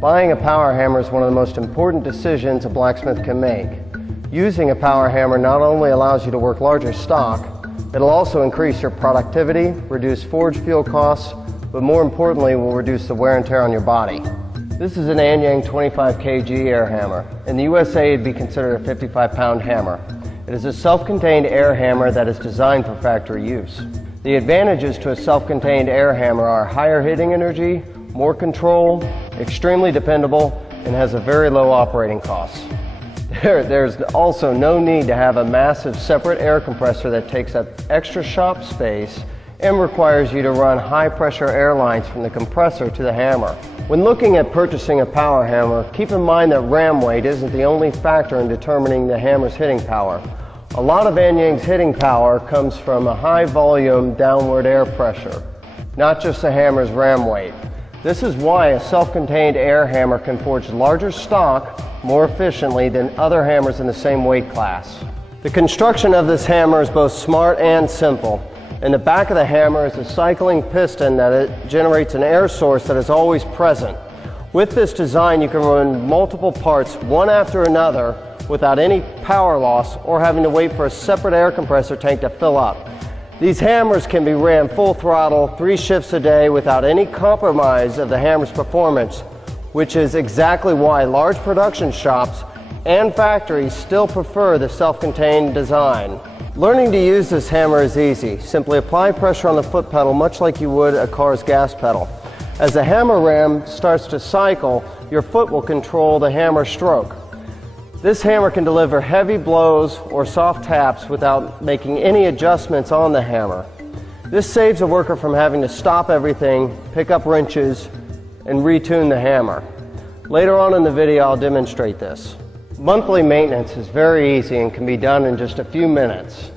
Buying a power hammer is one of the most important decisions a blacksmith can make. Using a power hammer not only allows you to work larger stock, it'll also increase your productivity, reduce forge fuel costs, but more importantly will reduce the wear and tear on your body. This is an Anyang 25 kg air hammer. In the USA it'd be considered a 55-pound hammer. It is a self-contained air hammer that is designed for factory use. The advantages to a self-contained air hammer are higher hitting energy, more control, extremely dependable, and has a very low operating cost. There's also no need to have a massive separate air compressor that takes up extra shop space and requires you to run high pressure air lines from the compressor to the hammer. When looking at purchasing a power hammer, keep in mind that ram weight isn't the only factor in determining the hammer's hitting power. A lot of Anyang's hitting power comes from a high volume downward air pressure, not just the hammer's ram weight. This is why a self-contained air hammer can forge larger stock more efficiently than other hammers in the same weight class. The construction of this hammer is both smart and simple. In the back of the hammer is a cycling piston that it generates an air source that is always present. With this design you can run multiple parts one after another without any power loss or having to wait for a separate air compressor tank to fill up. These hammers can be ran full throttle 3 shifts a day without any compromise of the hammer's performance, which is exactly why large production shops and factories still prefer the self-contained design. Learning to use this hammer is easy. Simply apply pressure on the foot pedal much like you would a car's gas pedal. As the hammer ram starts to cycle, your foot will control the hammer stroke. This hammer can deliver heavy blows or soft taps without making any adjustments on the hammer. This saves a worker from having to stop everything, pick up wrenches, and retune the hammer. Later on in the video I'll demonstrate this. Monthly maintenance is very easy and can be done in just a few minutes.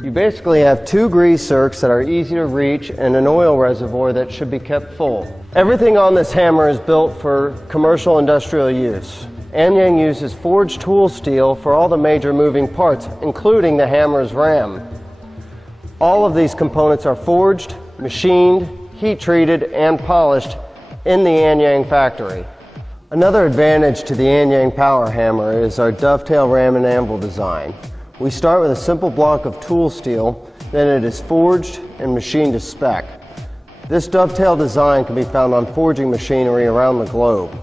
You basically have 2 grease zerks that are easy to reach and an oil reservoir that should be kept full. Everything on this hammer is built for commercial industrial use. Anyang uses forged tool steel for all the major moving parts, including the hammer's ram. All of these components are forged, machined, heat treated, and polished in the Anyang factory. Another advantage to the Anyang power hammer is our dovetail ram and anvil design. We start with a simple block of tool steel, then it is forged and machined to spec. This dovetail design can be found on forging machinery around the globe.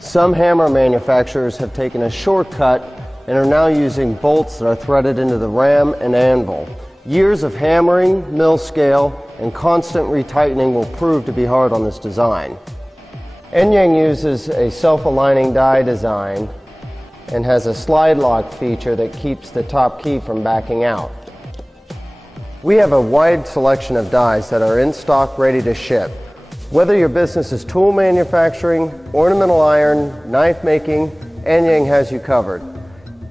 Some hammer manufacturers have taken a shortcut and are now using bolts that are threaded into the ram and anvil. Years of hammering, mill scale, and constant retightening will prove to be hard on this design. Anyang uses a self-aligning die design and has a slide lock feature that keeps the top key from backing out. We have a wide selection of dies that are in stock ready to ship. Whether your business is tool manufacturing, ornamental iron, knife making, Anyang has you covered.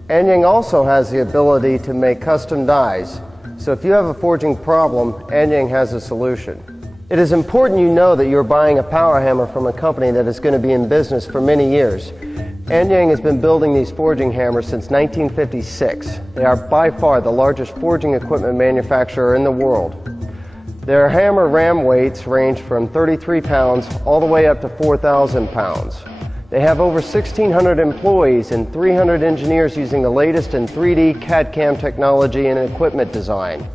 Anyang also has the ability to make custom dies, so if you have a forging problem, Anyang has a solution. It is important you know that you're buying a power hammer from a company that is going to be in business for many years. Anyang has been building these forging hammers since 1956. They are by far the largest forging equipment manufacturer in the world. Their hammer ram weights range from 33 pounds all the way up to 4,000 pounds. They have over 1,600 employees and 300 engineers using the latest in 3D CAD/CAM technology and equipment design.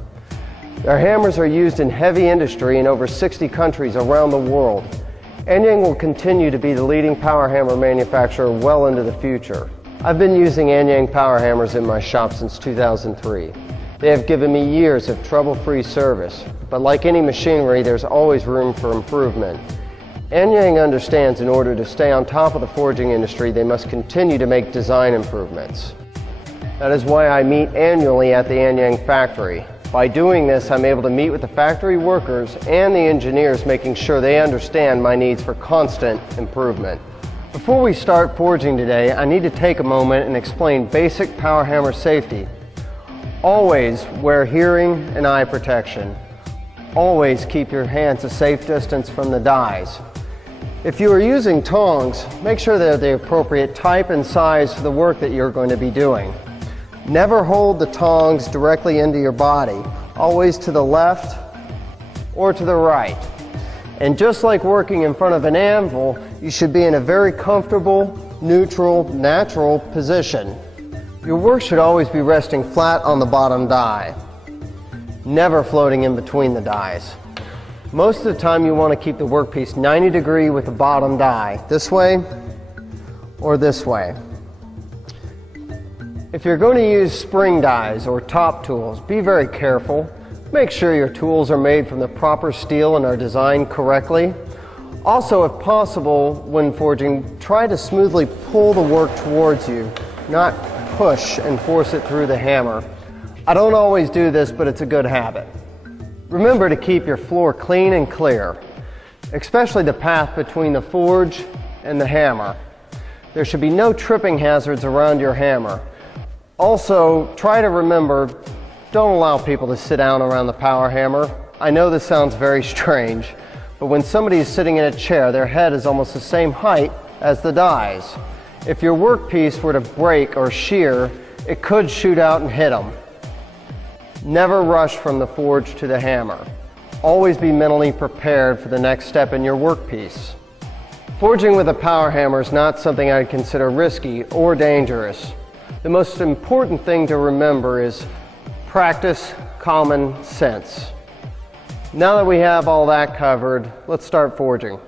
Their hammers are used in heavy industry in over 60 countries around the world. Anyang will continue to be the leading power hammer manufacturer well into the future. I've been using Anyang power hammers in my shop since 2003. They have given me years of trouble-free service, but like any machinery, there's always room for improvement. Anyang understands in order to stay on top of the forging industry, they must continue to make design improvements. That is why I meet annually at the Anyang factory. By doing this, I'm able to meet with the factory workers and the engineers, making sure they understand my needs for constant improvement. Before we start forging today, I need to take a moment and explain basic power hammer safety. Always wear hearing and eye protection. Always keep your hands a safe distance from the dies. If you are using tongs, make sure they're the appropriate type and size for the work that you're going to be doing. Never hold the tongs directly into your body, always to the left or to the right. And just like working in front of an anvil, You should be in a very comfortable, neutral, natural position. Your work should always be resting flat on the bottom die, never floating in between the dies. Most of the time you want to keep the workpiece 90 degree with the bottom die, this way or this way. If you're going to use spring dies or top tools, be very careful. Make sure your tools are made from the proper steel and are designed correctly. Also, if possible, when forging, try to smoothly pull the work towards you, not push and force it through the hammer. I don't always do this, but it's a good habit. Remember to keep your floor clean and clear, especially the path between the forge and the hammer. There should be no tripping hazards around your hammer. Also, try to remember, don't allow people to sit down around the power hammer. I know this sounds very strange, but when somebody is sitting in a chair, their head is almost the same height as the dies. If your workpiece were to break or shear, it could shoot out and hit them. Never rush from the forge to the hammer. Always be mentally prepared for the next step in your workpiece. Forging with a power hammer is not something I'd consider risky or dangerous. The most important thing to remember is practice common sense. Now that we have all that covered, let's start forging.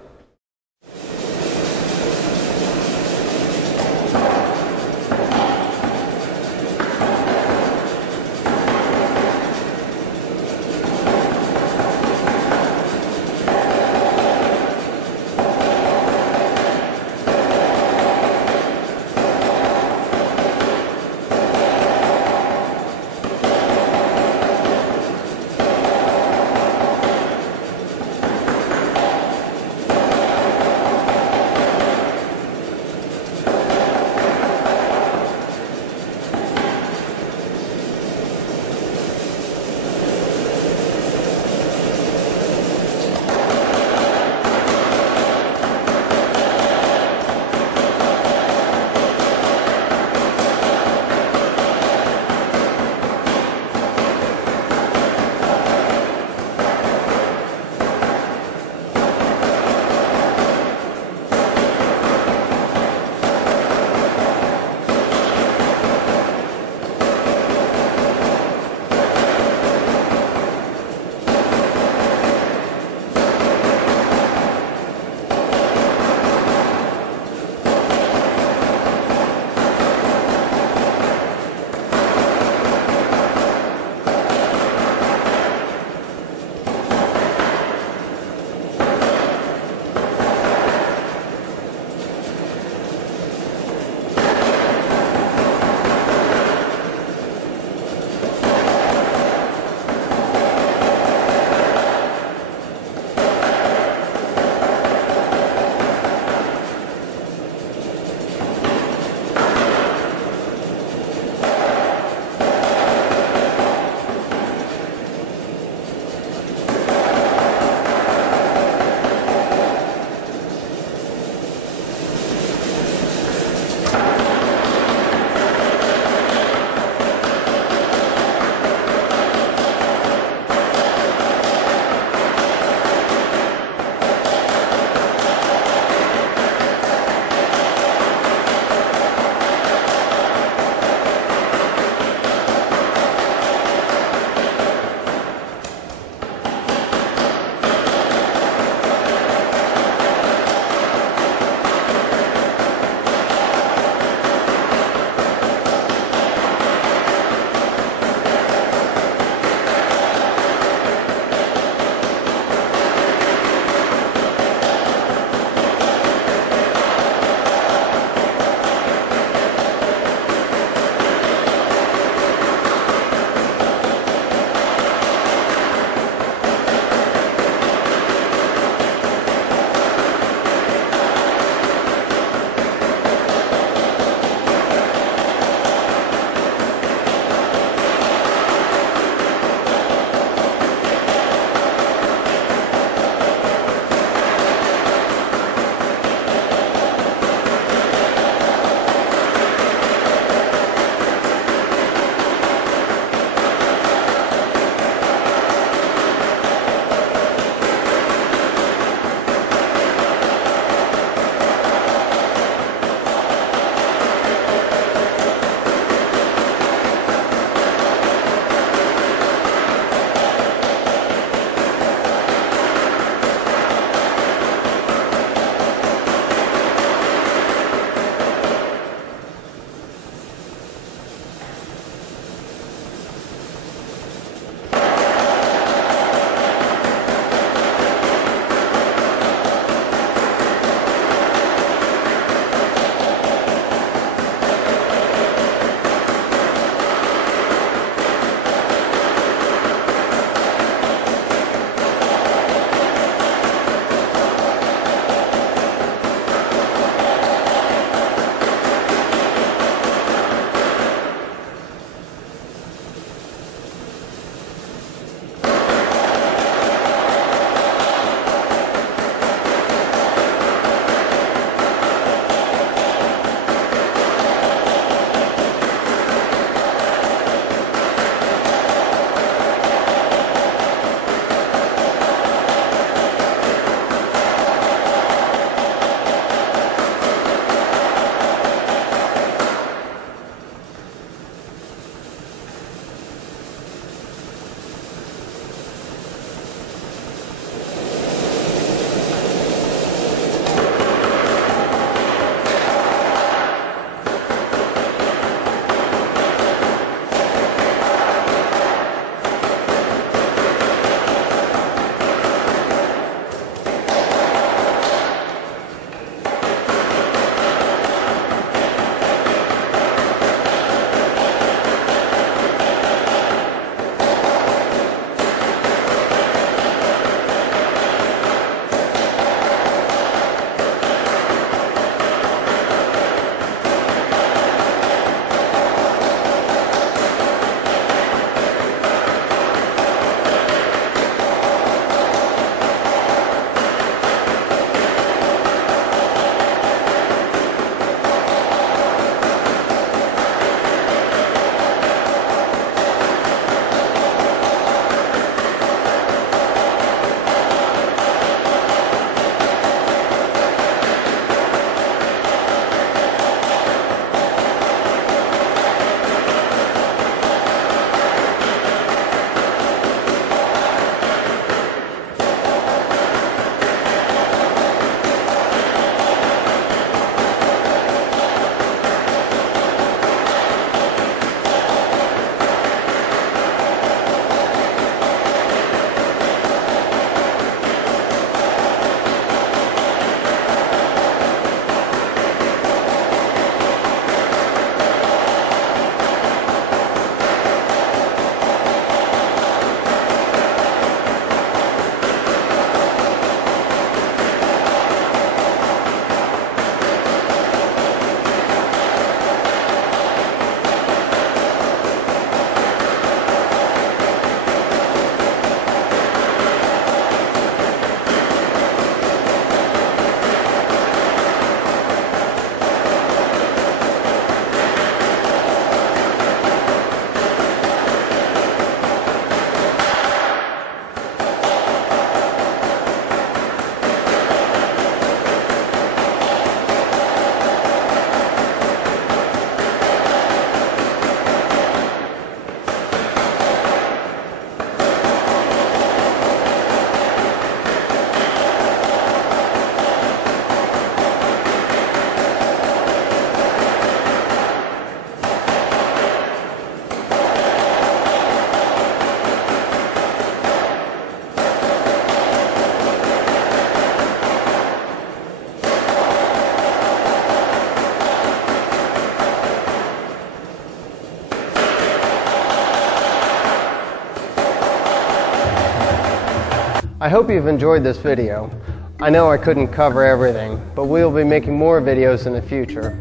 I hope you've enjoyed this video. I know I couldn't cover everything, but we'll be making more videos in the future.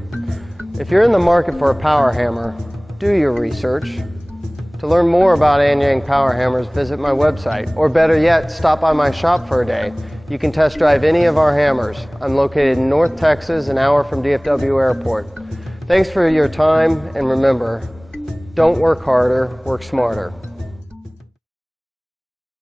If you're in the market for a power hammer, do your research. To learn more about Anyang power hammers, visit my website, or better yet, stop by my shop for a day. You can test drive any of our hammers. I'm located in North Texas, an hour from DFW Airport. Thanks for your time, and remember, don't work harder, work smarter.